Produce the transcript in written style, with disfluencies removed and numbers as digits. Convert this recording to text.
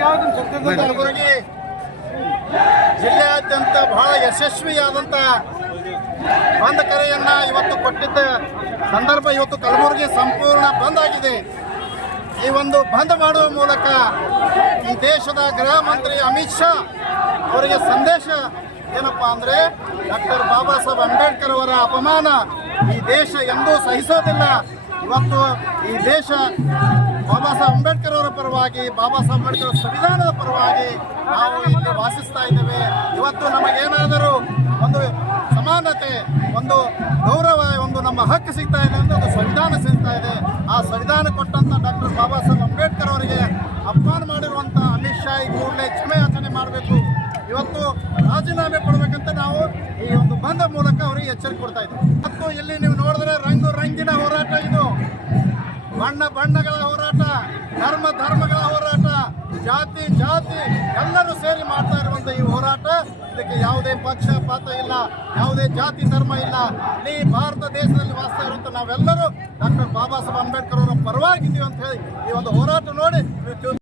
ಕಲಬುರಗಿ ಜಿಲ್ಲೆಯಾದ್ಯಂತ ಬಹಳ ಯಶಸ್ವಿಯಾದಂಥ ಬಂದ್ ಕರೆಯನ್ನ ಇವತ್ತು ಕೊಟ್ಟಿದ್ದ ಸಂದರ್ಭ ಇವತ್ತು ಕಲಬುರಗಿ ಸಂಪೂರ್ಣ ಬಂದ್ ಆಗಿದೆ. ಈ ಒಂದು ಬಂದ್ ಮಾಡುವ ಮೂಲಕ ಈ ದೇಶದ ಗೃಹ ಮಂತ್ರಿ ಅಮಿತ್ ಶಾ ಅವರಿಗೆ ಸಂದೇಶ ಏನಪ್ಪಾ ಅಂದರೆ ಡಾಕ್ಟರ್ ಬಾಬಾ ಸಾಹೇಬ್ ಅಂಬೇಡ್ಕರ್ ಅವರ ಅಪಮಾನ ಈ ದೇಶ ಎಂದೂ ಸಹಿಸೋದಿಲ್ಲ. ಇವತ್ತು ಈ ದೇಶ ಬಾಬಾ ಸಾಹೇಬ್ ಅಂಬೇಡ್ಕರ್ ಅವರ ಪರವಾಗಿ, ಬಾಬಾ ಸಾಹೇಬ್ ಅಂಬೇಡ್ಕರ್ ಸಂವಿಧಾನದ ಪರವಾಗಿ ನಾವು ಇಲ್ಲಿ ವಾಸಿಸ್ತಾ ಇದ್ದೇವೆ. ಇವತ್ತು ನಮಗೇನಾದರೂ ಒಂದು ಸಮಾನತೆ, ಒಂದು ಗೌರವ, ಒಂದು ನಮ್ಮ ಹಕ್ಕು ಸಿಗ್ತಾ ಇದೆ ಅಂದರೆ ಒಂದು ಸಂವಿಧಾನ ಸಿಗ್ತಾ ಇದೆ. ಆ ಸಂವಿಧಾನ ಕೊಟ್ಟಂಥ ಡಾಕ್ಟರ್ ಬಾಬಾ ಸಾಹೇಬ್ ಅಂಬೇಡ್ಕರ್ ಅವರಿಗೆ ಅಪಮಾನ ಮಾಡಿರುವಂಥ ಅಮಿತ್ ಶಾ ಈ ಕೂಡಲೇ ಕ್ಷಮೆಯಾಚನೆ ಮಾಡಬೇಕು. ಇವತ್ತು ರಾಜೀನಾಮೆ ಕೊಡಬೇಕಂತ ನಾವು ಈ ಒಂದು ಬಂದ ಮೂಲಕ ಅವರಿಗೆ ಎಚ್ಚರಿಕೆ ಕೊಡ್ತಾ ಇದ್ದೀವಿ. ಮತ್ತು ಇಲ್ಲಿ ನೀವು ನೋಡಿದ್ರೆ ರಂಗಿನ ಹೋರಾಟ, ಇದು ಬಣ್ಣಗಳ ಹೋರಾಟ, ಧರ್ಮಗಳ ಹೋರಾಟ, ಜಾತಿ ಎಲ್ಲರೂ ಸೇರಿ ಮಾಡ್ತಾ ಇರುವಂಥ ಈ ಹೋರಾಟ. ಇದಕ್ಕೆ ಯಾವುದೇ ಪಕ್ಷಪಾತ ಇಲ್ಲ, ಯಾವುದೇ ಜಾತಿ ಧರ್ಮ ಇಲ್ಲ. ಇಡೀ ಭಾರತ ದೇಶದಲ್ಲಿ ವಾಸಿಸ್ತಾ ಇರುವಂಥ ನಾವೆಲ್ಲರೂ ಡಾಕ್ಟರ್ ಬಾಬಾ ಸಾಹೇಬ್ ಅಂಬೇಡ್ಕರ್ ಅವರ ಪರವಾಗಿದ್ದೀವಿ ಅಂತ ಹೇಳಿ ಈ ಒಂದು ಹೋರಾಟ ನೋಡಿ